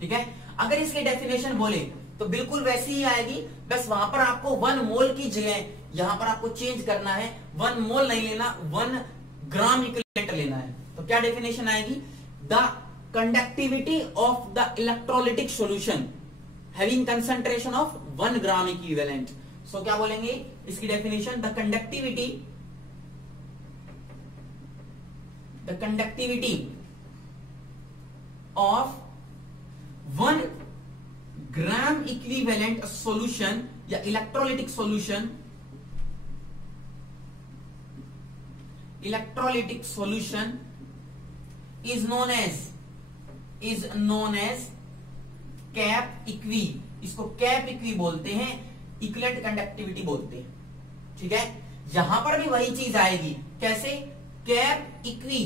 ठीक है। अगर इसकी डेफिनेशन बोले तो बिल्कुल वैसी ही आएगी, बस वहां पर आपको 1 मोल की जगह यहां पर आपको चेंज करना है, 1 मोल नहीं लेना, 1 ग्राम इक्विवेलेंट लेना है। तो क्या डेफिनेशन आएगी, the conductivity of the electrolytic solution having concentration of 1 gram equivalent. So क्या बोलेंगे इसकी definition, the conductivity of 1 gram equivalent solution या electrolytic solution, electrolytic solution is known as cap equi. इसको कैप इक्वी बोलते हैं, equivalent conductivity बोलते हैं, ठीक है। यहां पर भी वही चीज आएगी, कैसे, cap equi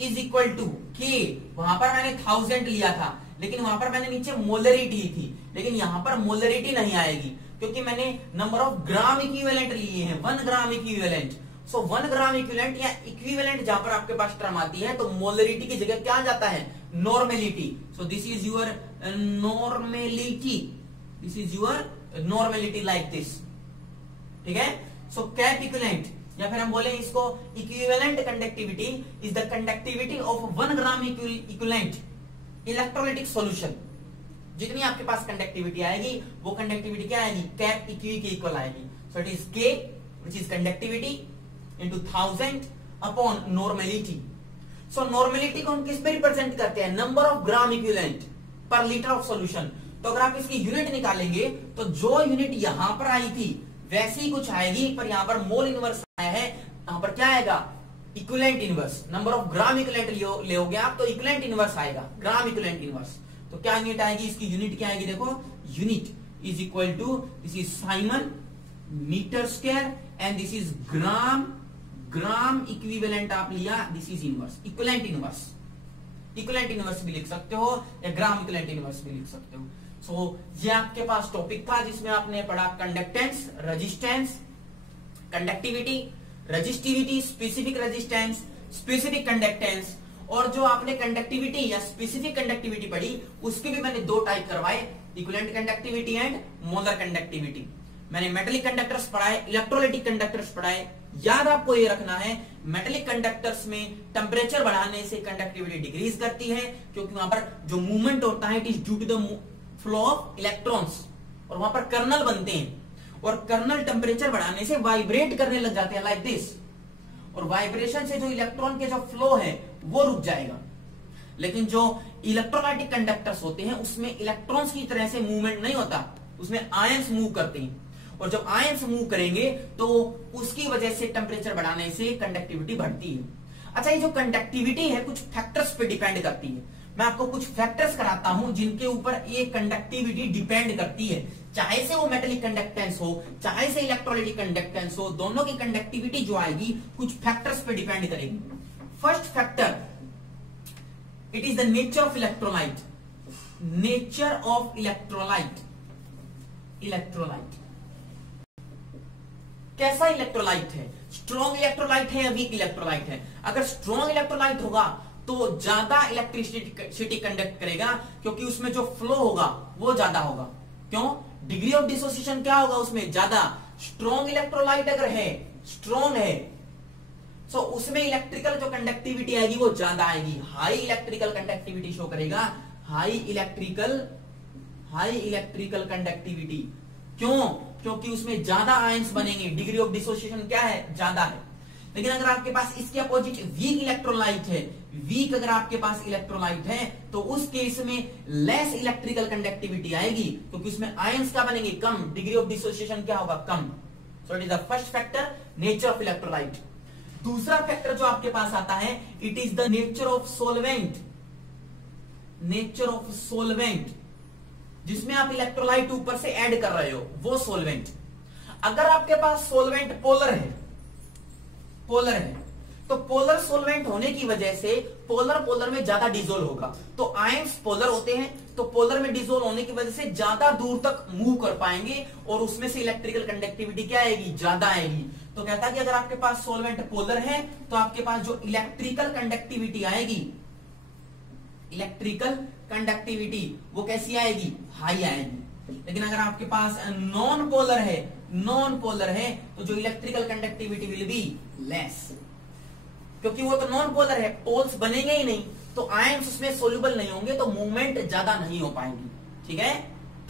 is equal to K, वहां पर मैंने 1000 लिया था, लेकिन वहां पर मैंने नीचे मोलरिटी ली थी, लेकिन यहां पर मोलरिटी नहीं आएगी क्योंकि मैंने नंबर ऑफ ग्राम इक्विवेलेंट लिए हैं, 1 ग्राम इक्विवेलेंट। सो 1 ग्राम इक्विवेलेंट या इक्विवेलेंट जहां पर आपके पास टर्म आती है तो मोलरिटी की जगह क्या आ जाता है, normality. So this is your normality, this is your normality like this, ठीक है। सो कैप इक्विवेलेंट, या फिर हम बोले इसको equivalent conductivity is the conductivity of 1 gram equivalent electrolytic solution. जितनी आपके पास कंडक्टिविटी आएगी वो कंडक्टिविटी क्या आएगी, कैप इक्वी के इक्वल आएगी। सो इट इज के which is conductivity into 1000 upon normality. So normality को हम किस पे रिप्रेजेंट करते हैं, नंबर ऑफ ग्राम इक्विवेलेंट पर लीटर ऑफ सॉल्यूशन। तो अगर आप इसकी यूनिट निकालेंगे तो जो यूनिट यहां पर आई थी वैसी कुछ आएगी, पर यहां पर मोल इनवर्स आया है, यहां पर क्या आएगा, equivalent inverse. Number of gram equivalent लेओगे आप तो इक्विवेलेंट इनवर्स आएगा, ग्राम इक्विवेलेंट इनवर्स। तो क्या यूनिट आएगी, इसकी यूनिट क्या आएगी, देखो unit is equal to, this is siemens metre square and this is gram, gram equivalent आप लिया, this is inverse, equivalent inverse. Equivalent inverse भी लिख सकते हो या ग्राम इक्विवेलेंट इनवर्स भी लिख सकते हो। सो ये आपके पास टॉपिक था जिसमें आपने पढ़ा conductance, resistance, conductivity, resistivity, specific resistance, specific conductance, और जो आपने कंडक्टिविटी या स्पेसिफिक कंडक्टिविटी पढ़ी उसके भी मैंने 2 टाइप करवाए, equivalent conductivity and molar conductivity. मैंने मेटेलिक कंडक्टर्स पढ़ाए, इलेक्ट्रोलाइटिक कंडक्टर्स पढ़ाए। याद आपको ये रखना है, मेटेलिक कंडक्टर्स में टेम्परेचर बढ़ाने से कंडक्टिविटी डिक्रीज करती है, क्योंकि वहां पर जो मूवमेंट होता है it is due to the flow of electrons, और वहां पर कर्नल बनते हैं, और कर्नल टेम्परेचर बढ़ाने से वाइब्रेट करने लग जाते हैं लाइक दिस, और वाइब्रेशन से जो इलेक्ट्रॉन के जो फ्लो है वो रुक जाएगा। लेकिन जो इलेक्ट्रोलाइटिक कंडक्टर्स होते हैं उसमें इलेक्ट्रॉन्स की तरह से मूवमेंट नहीं होता, उसमें आयंस मूव करते हैं, और जब आयंस मूव करेंगे तो उसकी वजह से टेम्परेचर बढ़ाने से कंडक्टिविटी बढ़ती है। अच्छा, ये जो कंडक्टिविटी है कुछ फैक्टर्स पे डिपेंड करती है। मैं आपको कुछ फैक्टर्स कराता हूं जिनके ऊपर ये कंडक्टिविटी डिपेंड करती है, चाहे से वो मेटेलिक कंडक्टेंस हो, चाहे से इलेक्ट्रोलाइटिक कंडक्टेंस हो, दोनों की कंडक्टिविटी जो आएगी कुछ फैक्टर्स पे डिपेंड करेगी। First factor, it is the nature of electrolyte. Nature of electrolyte. Electrolyte कैसा इलेक्ट्रोलाइट है? स्ट्रॉन्ग इलेक्ट्रोलाइट है या वीक इलेक्ट्रोलाइट है? अगर स्ट्रॉन्ग इलेक्ट्रोलाइट होगा तो ज्यादा इलेक्ट्रिसिटी कंडक्ट करेगा, क्योंकि उसमें जो फ्लो होगा वो ज्यादा होगा। क्यों? डिग्री ऑफ डिसोसिएशन क्या होगा उसमें? ज्यादा। स्ट्रॉन्ग इलेक्ट्रोलाइट अगर है, स्ट्रॉन्ग है, तो उसमें इलेक्ट्रिकल जो कंडक्टिविटी आएगी वो ज्यादा आएगी, हाई इलेक्ट्रिकल कंडक्टिविटी शो करेगा, हाई इलेक्ट्रिकल कंडक्टिविटी। क्यों? क्योंकि उसमें ज्यादा आयंस बनेंगे, डिग्री ऑफ डिसोसिएशन क्या है? ज्यादा है। लेकिन अगर आपके पास इसके अपोजिट वीक इलेक्ट्रोलाइट है, वीक अगर आपके पास इलेक्ट्रोलाइट है तो उस केस में लेस इलेक्ट्रिकल कंडक्टिविटी आएगी, क्योंकि उसमें आयंस क्या बनेंगे? कम। डिग्री ऑफ डिसोसिएशन क्या होगा? कम। So it is the first factor, nature of electrolyte. दूसरा फैक्टर जो आपके पास आता है, it is the nature of solvent. Nature of solvent, जिसमें आप इलेक्ट्रोलाइट ऊपर से ऐड कर रहे हो, वो सोलवेंट। अगर आपके पास सोलवेंट पोलर है, तो पोलर सोलवेंट होने की वजह से पोलर में ज्यादा डिजोल्व होगा। तो आयंस पोलर होते हैं, तो पोलर में डिजोल्व होने की वजह से ज्यादा दूर तक मूव कर पाएंगे और उसमें से इलेक्ट्रिकल कंडक्टिविटी क्या आएगी? ज्यादा आएगी। तो कहता है कि अगर आपके पास सोलवेंट पोलर है तो आपके पास जो इलेक्ट्रिकल कंडक्टिविटी आएगी, इलेक्ट्रिकल कंडक्टिविटी वो कैसी आएगी? हाई आएगी। लेकिन अगर आपके पास नॉन पोलर है तो जो electrical conductivity will be less, क्योंकि वो तो नॉन पोलर है, पोल्स बनेंगे ही नहीं, तो आयंस उसमें सोल्यूबल नहीं होंगे, तो मूवमेंट ज्यादा नहीं हो पाएगी। ठीक है।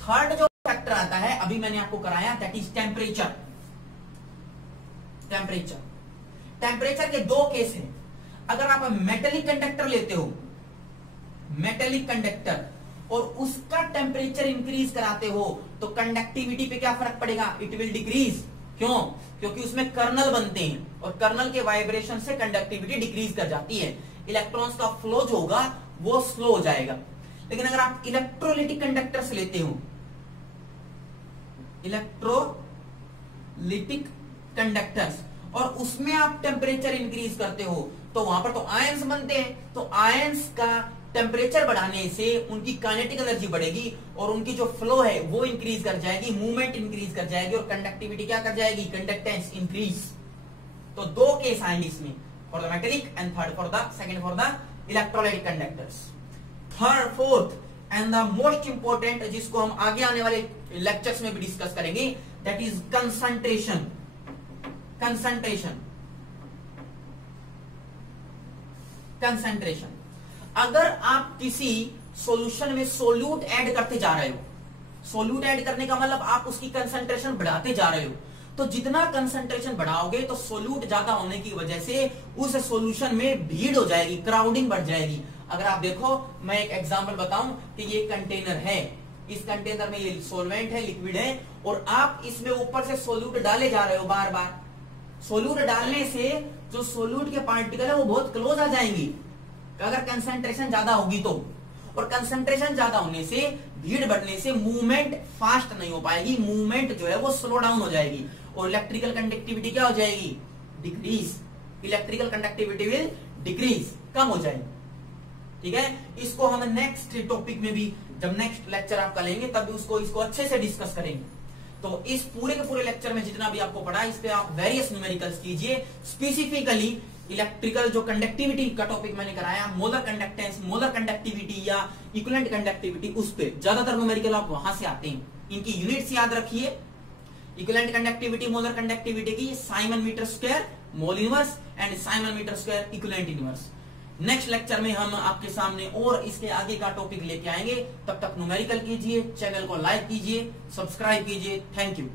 थर्ड जो फैक्टर आता है, अभी मैंने आपको कराया, दैट इज टेम्परेचर। टेम्परेचर के दो केस हैं। अगर आप मेटेलिक कंडक्टर लेते हो, मेटेलिक कंडक्टर, और उसका टेम्परेचर इंक्रीज कराते हो तो कंडक्टिविटी पे क्या फर्क पड़ेगा? It will decrease. क्यों? क्योंकि उसमें कर्नल बनते हैं और कर्नल के वाइब्रेशन से कंडक्टिविटी डिक्रीज कर जाती है, इलेक्ट्रॉन्स का फ्लो जो होगा वो स्लो हो जाएगा। लेकिन अगर आप इलेक्ट्रोलिटिक कंडक्टर्स लेते हो, इलेक्ट्रोलिटिक कंडक्टर्स, और उसमें आप टेम्परेचर इंक्रीज करते हो तो वहां पर तो आयंस बनते हैं, तो आयंस का टेम्परेचर बढ़ाने से उनकी काइनेटिक एनर्जी बढ़ेगी और उनकी जो फ्लो है वो इंक्रीज कर जाएगी, मूवमेंट इंक्रीज कर जाएगी और कंडक्टिविटी क्या कर जाएगी? Conductance increase. तो दो केस आएंगे इसमें, for the metallic and second for the electrolytic conductors. Third, fourth and the most important, जिसको हम आगे आने वाले लेक्चर्स में भी डिस्कस करेंगे, दैट इज कंसंट्रेशन। कंसंट्रेशन। अगर आप किसी सॉल्यूशन में सोल्यूट ऐड करते जा रहे हो, सोल्यूट ऐड करने का मतलब आप उसकी कंसंट्रेशन बढ़ाते जा रहे हो, तो जितना कंसंट्रेशन बढ़ाओगे तो सोल्यूट ज्यादा होने की वजह से उस सॉल्यूशन में भीड़ हो जाएगी, क्राउडिंग बढ़ जाएगी। अगर आप देखो, मैं एक एग्जांपल बताऊं कि ये कंटेनर है, इस कंटेनर में ये सोलवेंट है, लिक्विड है, और आप इसमें ऊपर से सोल्यूट डाले जा रहे हो बार बार। सोल्यूट डालने से जो सोल्यूट के पार्टिकल है वो बहुत क्लोज आ जाएंगी अगर कंसंट्रेशन ज्यादा होगी तो, और कंसंट्रेशन ज्यादा होने से, भीड़ बढ़ने से मूवमेंट फास्ट नहीं हो पाएगी, मूवमेंट जो है वो स्लो डाउन हो जाएगी और इलेक्ट्रिकल कंडक्टिविटी क्या हो जाएगी? Decrease. Electrical conductivity will decrease, कम हो जाएगी। ठीक है। इसको हम नेक्स्ट टॉपिक में भी, जब नेक्स्ट लेक्चर आपका लेंगे तब इसको अच्छे से डिस्कस करेंगे। तो इस पूरे के पूरे लेक्चर में जितना भी आपको पढ़ा, इस पे आप वेरियस न्यूमेरिकल्स कीजिए। स्पेसिफिकली इलेक्ट्रिकल जो कंडक्टिविटी का टॉपिक मैंने कराया, मोलर कंडक्टेंस, मोलर कंडक्टिविटी या इक्विवेलेंट कंडक्टिविटी, उस पे ज्यादातर न्यूमेरिकल आप वहां से आते हैं। इनकी यूनिट्स याद रखिए। इक्विवेलेंट कंडक्टिविटी, मोलर कंडक्टिविटी की siemens metre square mole inverse and siemens metre square equivalent inverse. Next lecture में हम आपके सामने और इसके आगे का टॉपिक लेके आएंगे। तब तक न्यूमेरिकल कीजिए, चैनल को लाइक कीजिए, सब्सक्राइब कीजिए। Thank you.